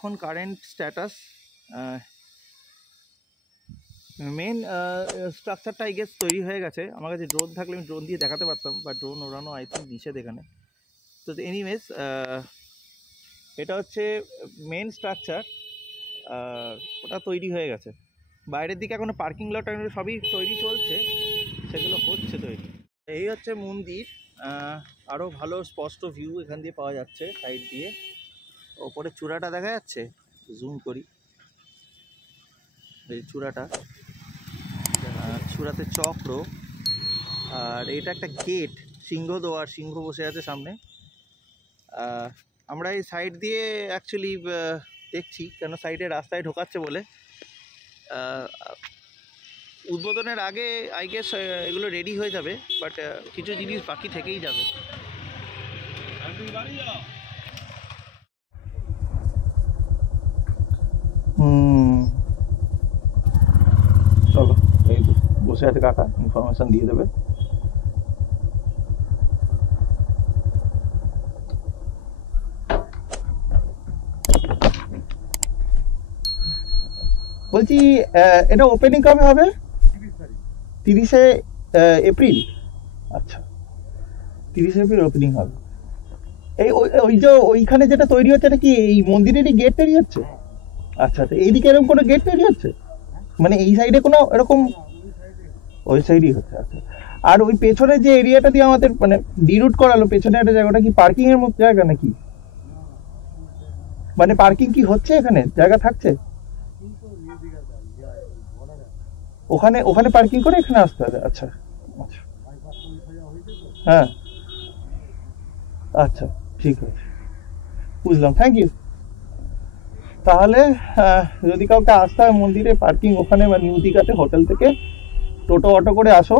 এখন current status main স্ট্রাকচারটা I guess তৈরি হয়ে গেছে। আমার কাছে ড্রোন থাকলে আমি ড্রোন দিয়ে দেখাতে পারতাম, বা ড্রোন ওড়ানো আই থিঙ্ক নিষেধ এখানে। তো এনিওয়েজ এটা হচ্ছে মেন স্ট্রাকচার, ওটা তৈরি হয়ে গেছে। বাইরের দিকে এখনো পার্কিং লট সবই তৈরি চলছে, সেগুলো হচ্ছে তৈরি। এই হচ্ছে মন্দির, আরও ভালো স্পষ্ট ভিউ এখান দিয়ে পাওয়া যাচ্ছে সাইড দিয়ে। ওপরে চূড়াটা দেখা যাচ্ছে, জুম করি, এই চূড়াটা, চূড়াতে চক্র, আর এটা একটা গেট, সিংহদ্বার, সিংহ বসে আছে সামনে। আমরা এই সাইড দিয়ে অ্যাকচুয়ালি দেখছি, কেন সাইডে রাস্তায় ঢোকাচ্ছে বলে। উদ্বোধনের আগে আই গেস এগুলো রেডি হয়ে যাবে, বাট কিছু জিনিস বাকি থেকেই যাবে। চলো, এই বসে আছে কাকা, ইনফরমেশন দিয়ে দেবে। বলছি এটা ওপেনিং কবে হবে? 30শে এপ্রিল। আচ্ছা, 30শে এপ্রিল ওপেনিং হবে। এই ওই যে ওইখানে যেটা তৈরি হচ্ছে, এটা কি এই মন্দিরেরই গেট তৈরি হচ্ছে? আচ্ছা, তো এইদিকে এরকম কোনো গেট তৈরি হচ্ছে? মানে এই সাইডে কোনো এরকম? ওই সাইডই হচ্ছে। আচ্ছা, আর ওই পেছনে যে এরিয়াটা দিয়ে আমাদের মানে ডিরুট করালো, পেছনে একটা জায়গাটা কি পার্কিং এর মতো জায়গা নাকি? মানে পার্কিং কি হচ্ছে এখানে, জায়গা থাকছে? ওখানে ওখানে পার্কিং করে এখানে আসতে হবে? আচ্ছা আচ্ছা, হ্যাঁ আচ্ছা, ঠিক আছে, বুঝলাম, থ্যাংক ইউ। তাহলে যদি কাউকে আসতে হয় মন্দিরে, পার্কিং ওখানে বা নিউ দীঘাতে হোটেল থেকে টোটো অটো করে আসো,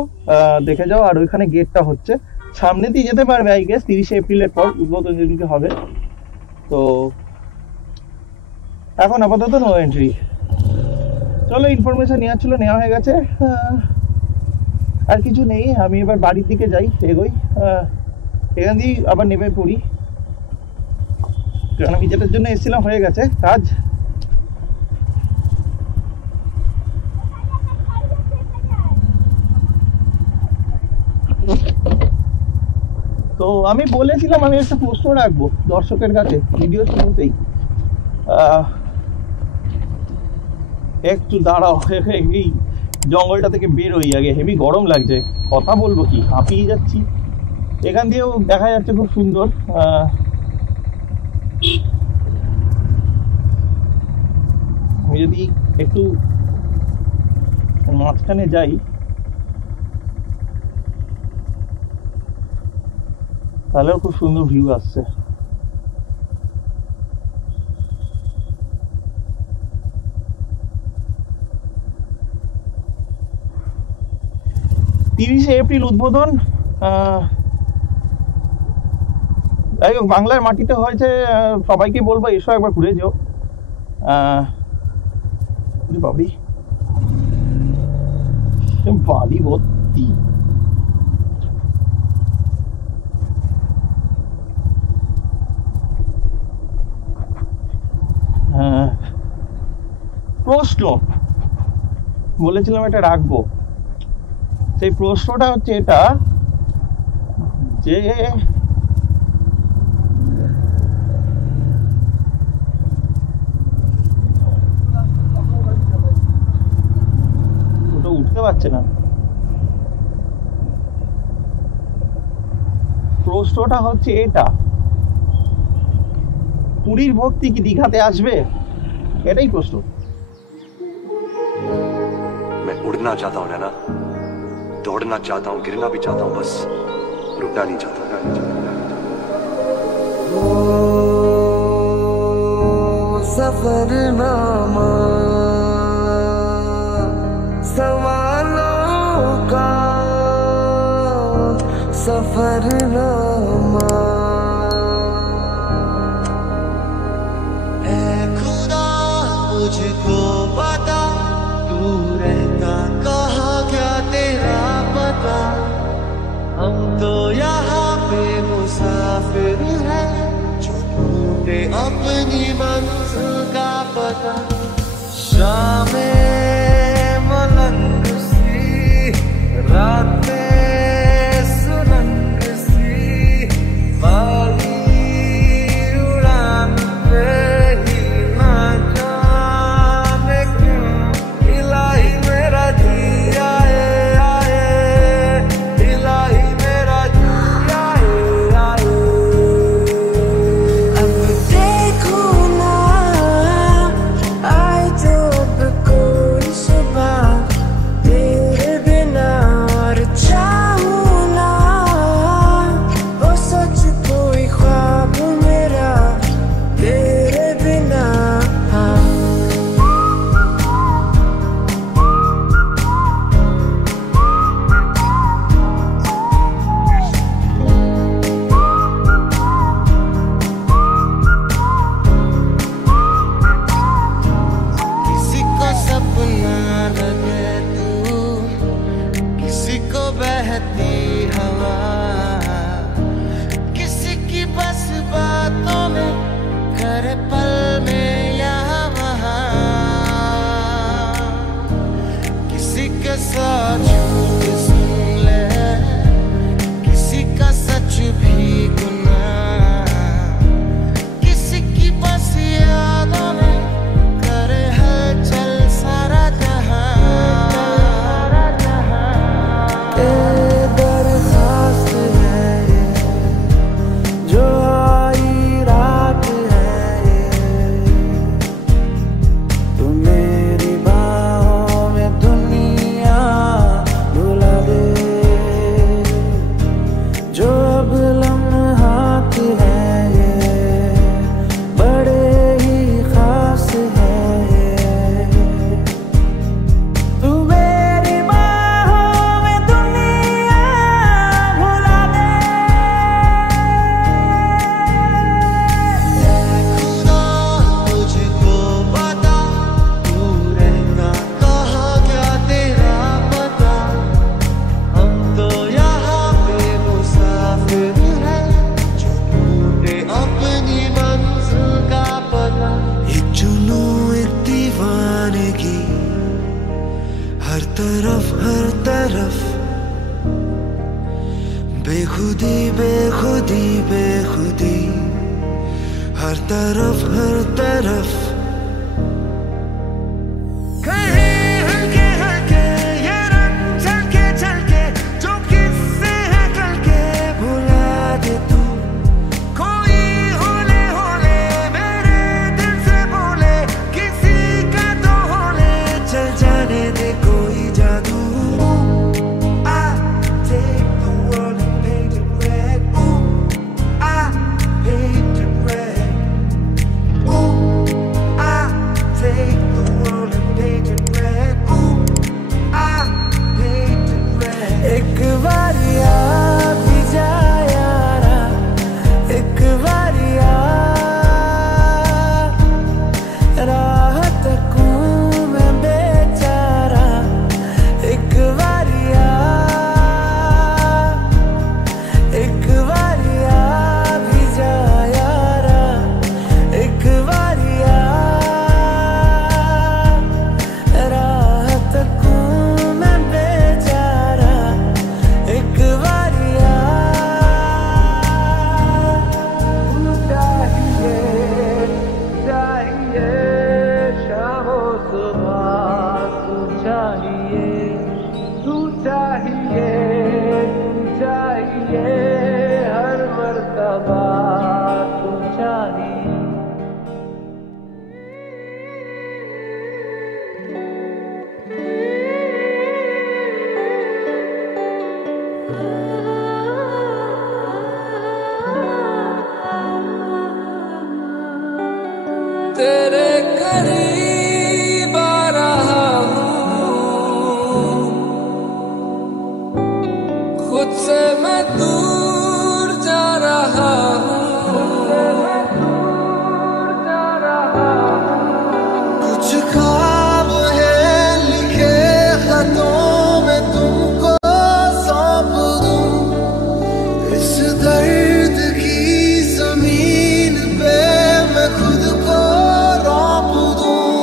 দেখে যাও। আর ওইখানে গেটটা হচ্ছে, সামনে দিয়ে যেতে পারবে আই গেস 30শে এপ্রিলের পর, উদ্বোধন যেদিকে হবে। তো এখন আপাতত নো এন্ট্রি। চলো, ইনফরমেশন নেওয়া ছিল, নেওয়া হয়ে গেছে, আর কিছু নেই। আমি এবার বাড়ির দিকে যাই, এগোই, এখান দিয়েই আবার নেমে পড়ি, কারণ আমি যেটার জন্য এসেছিলাম হয়ে গেছে কাজ। তো আমি বলেছিলাম আমি একটা প্রশ্ন রাখবো দর্শকের কাছে ভিডিও শুরুতেই। একটু দাঁড়াও, এই জঙ্গলটা থেকে বের হই আগে, হেভি গরম লাগছে, কথা বলবো কি, হাঁপিয়ে যাচ্ছি। এখান দিয়েও দেখা যাচ্ছে খুব সুন্দর। আমি যদি একটু মাঝখানে যাই তাহলেও খুব সুন্দর ভিউ আসছে। তিরিশে এপ্রিল উদ্বোধন। যাই হোক, বাংলার মাটিতে হয়েছে, সবাইকে বলবো এসো একবার ঘুরে যেও। বাবরি বালি ভর্তি। প্রশ্ন বলেছিলাম এটা রাখবো, সেই প্রশ্নটা হচ্ছে এটা যে ওটা উঠতে পারছে না। প্রশ্নটা হচ্ছে এটা, পুরীর ভক্তি কি দীঘাতে আসবে? এটাই প্রশ্ন। मैं उड़ना चाहता हूँ ना, दौड़ना चाहता हूँ, गिरना भी चाहता हूँ, बस रुकना नहीं चाहता। सफरनामा सवालों का सफरनामा, ऐ खुदा मुझको बता, तू रहता कहाँ, क्या तेरा पता, हम तो यहाँ पे मुसाफिर हैं, जो ढूंढे अपनी मंजिल का पता शामें मलंग सी रातें सुरंग सी बाली उड़ान पे ही ना जाने क्यों इलाही मेरा जी आए आए इलाही मेरा जी आए आए अब देखो ना आए जो अब कोई सुबह तेरे बिना और चाहूं ना वो सच कोई ख्वाब मेरा तेरे बिना किसी को सपना लगे तू किसी को बहती हवा किसी की बस बातों में करे पल में यहाँ वहाँ किसी के साथ झूठ सुन ले किसी का सच भी गुनाह किसी की बस यादों में करे हलचल सारा जहां ये दरखास्त है ये जो आई रात है ये तू मेरी बाहों में दुनिया भुला दे जो अब लम्हात है ये बड़े ही खास है ये तू मेरी बाहों में दुनिया भुला दे खुदा मुझको बता तू रहना कहाँ क्या तेरा पता हम तो यहाँ पे मुसाफिर हैं जो ढूंढे अपनी मंजिल का पता एक जुनून एक दीवानगी हर तरफ बेखुदी बेखुदी बेखुदी हर तरफ कहीं हल्के हल्के ये रंग झलके झलके जो किससे है कल के भुला दे तू कोई होले होले मेरे दिल से बोले किसी का तो होले चल जाने दे कोई जादू I take the world and paint it red. Ooh, I paint it red. Ooh, I take the world and paint it red. Ooh, I paint it red. एक बार आ भी जा यारा एक बार आ राह तकूं मैं बेचारा एक बार आ भी जा यारा एक बार आ राह तकूं मैं बेचारा एक बार आ तू चाहिए शामो सुबह तू चाहिए हर मर्तबा तू चाहिए तेरे करीब आ रहा हूँ खुद से मैं दूर जा रहा हूँ कुछ ख्वाब है लिखे खतों में तुमको सौंप दूं इस दर्द की जमीन पे मैं खुद को रौंप दूं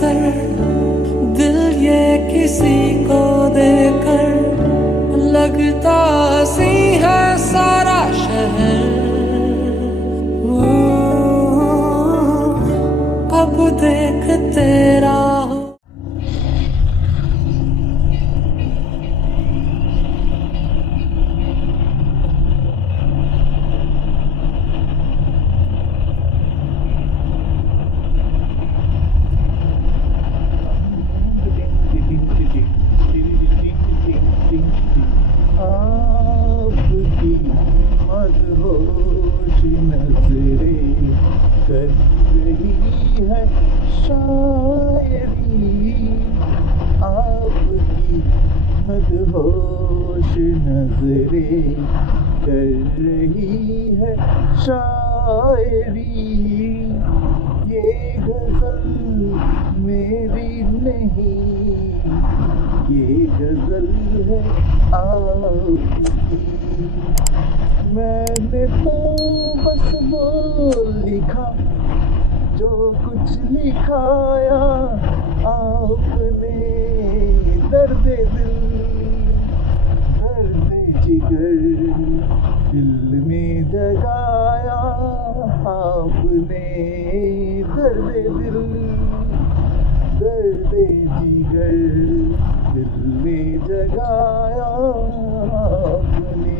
असर दिल ये किसी को देकर लगता सी है सारा शहर अब देख तेरा हो आपकी मदहोश नजरें कर रही है शायरी आपकी मदहोश नजरें कर रही है शायरी ये गजल मेरी नहीं ये गजल है आपकी मैंने तो बस वो लिखा जो कुछ लिखाया आपने दर्द दिल दर्द जिगर दिल में जगाया आपने दर्द दिल दर्द जिगर दिल में जगाया आपने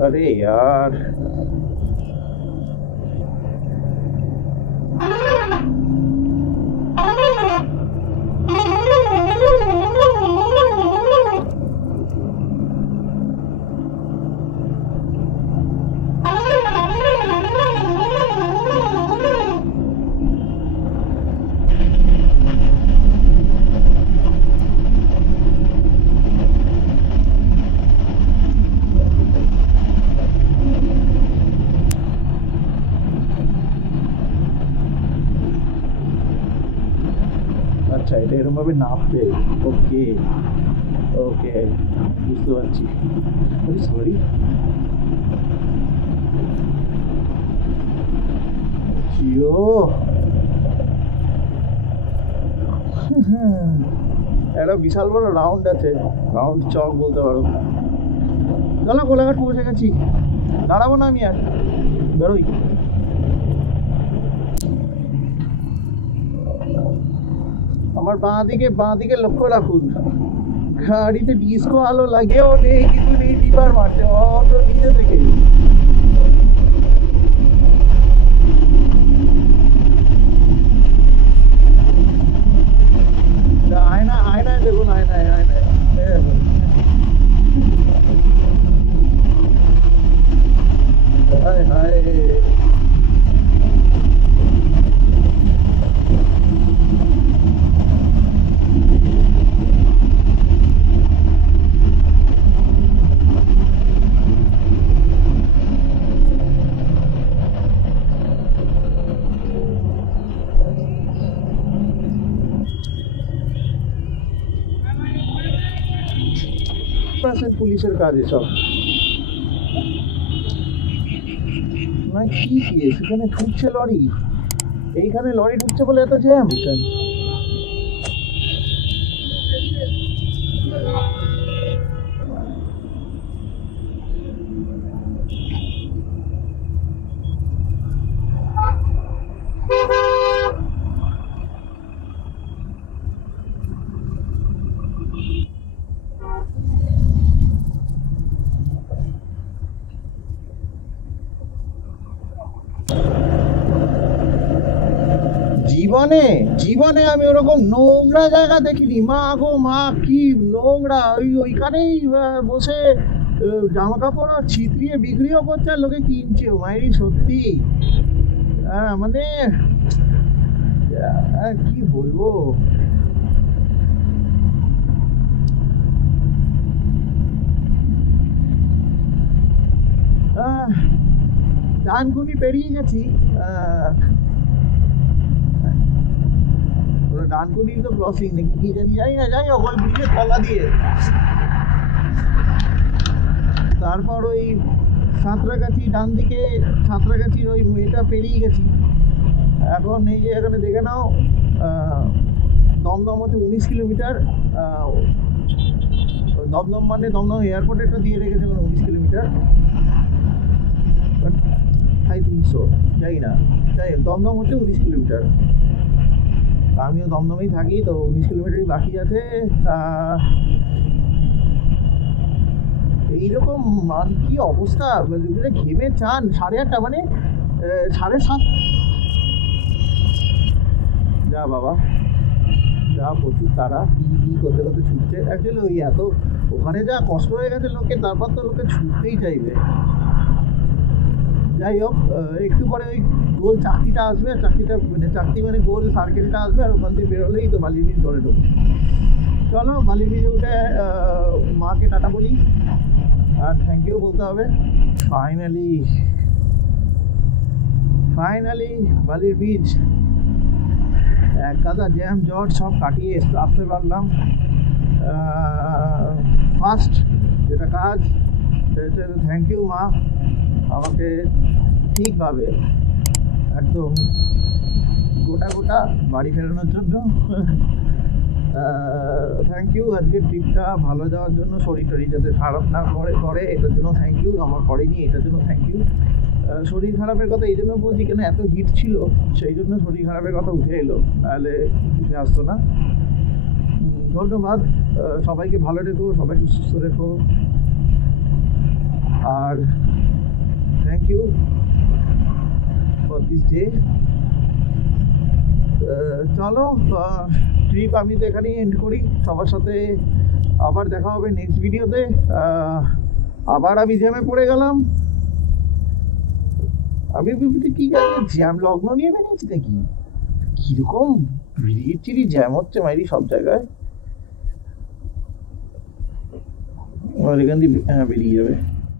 अरे यार আচ্ছা এটা এরকমভাবে নামবে ওকে ওকে বুঝতে পারছি সরি জিও একটা বিশাল বড় রাউন্ড আছে রাউন্ড চক বলতে পারো চলো কোলাঘাট পৌঁছে গেছি দাঁড়াবো না আমি আর বেরোই আমার বাঁ দিকে লক্ষ্য রাখুন গাড়িতে ডিস্কো আলো লাগেও নেই কিছু নেই ডিপার মারছে অটো নিজে থেকে আয়নায় দেখুন আয়নায় হায় হায় পুলিশের কাজ এসব না কি সেখানে ঢুকছে লরি এইখানে লরি ঢুকছে বলে এত জ্যাম জীবনে আমি ওরকম নোংরা জায়গা দেখিনি মা গো মা কি নোংরা ওইখানেই বসে জামা কাপড় ছিতরিয়ে বিক্রিও করছে আর লোকে কিনছে মায়েরই সত্যি মানে কি বলবো ডানকুনি পেরিয়ে গেছি ডানকুনি তো ক্রসিং নাকি কি জানি, যাই না, যাই হোক ওই ব্রিজের তলা দিয়ে তারপর ওই সাঁতরাগাছি ডান দিকে, সাঁতরাগাছির ওই এটা পেরিয়ে গেছি। এখন এই যে এখানে দেখে নাও, দমদম হচ্ছে 19 কিলোমিটার। দমদম মানে দমদম এয়ারপোর্টেরটা দিয়ে রেখেছে 19 kilometre, but I think so, যাই না, যাই দমদম হচ্ছে 19 কিলোমিটার। আমিও দমদমেই থাকি, তো 19 কিলোমিটারই বাকি আছে। এইরকম কি অবস্থা, ঘেমে চান 8:30 মানে 7:30। যা বাবা যা, প্রচুর তারা কি করতে করতে ছুটছে। অ্যাকচুয়ালি ওই এত ওখানে যা কষ্ট হয়ে গেছে লোকে, তারপর তো লোকে ছুটতেই চাইবে। যাই হোক, একটু পরে ওই গোল চাকতিটা আসবে, চাকতি মানে গোল সার্কেলটা আসবে, আর ওখান থেকে বেরোলেই তো বালির ব্রিজ ধরে ঢুকবে। চলো বালির ব্রিজে উঠে মাকে টাটা বলি, আর থ্যাংক ইউ বলতে হবে। ফাইনালি বালির ব্রিজ, এক গাদা জ্যাম জট সব কাটিয়ে আসতে পারলাম। ফার্স্ট যেটা কাজ সেটা থ্যাংক ইউ মা, আমাকে ঠিকভাবে একদম গোটা বাড়ি ফেরানোর জন্য। থ্যাংক ইউ আজকের ট্রিপটা ভালো যাওয়ার জন্য, শরীর টরীর যাতে খারাপ না করে এটার জন্য থ্যাংক ইউ। আমার করেনি, এটার জন্য থ্যাংক ইউ। শরীর খারাপের কথা এই জন্য বলছি, কেন এত হিট ছিল সেই জন্য শরীর খারাপের কথা উঠে এলো, তাহলে উঠে আসতো না। ধন্যবাদ, সবাইকে ভালো রেখো, সবাইকে সুস্থ রেখো, আর thank you for this day. চলো ট্রিপ আমি তো এখানেই এন্ড করি। সবার সাথে আবার দেখা হবে নেক্সট ভিডিওতে। আবার আমি জ্যামে পড়ে গেলাম। আমি কি জ্যাম লগ্ন নিয়ে বেরিয়েছি নাকি, কিরকম চিরি জ্যাম হচ্ছে মাইরি সব জায়গায়। এখান দিয়ে বেরিয়ে যাবে।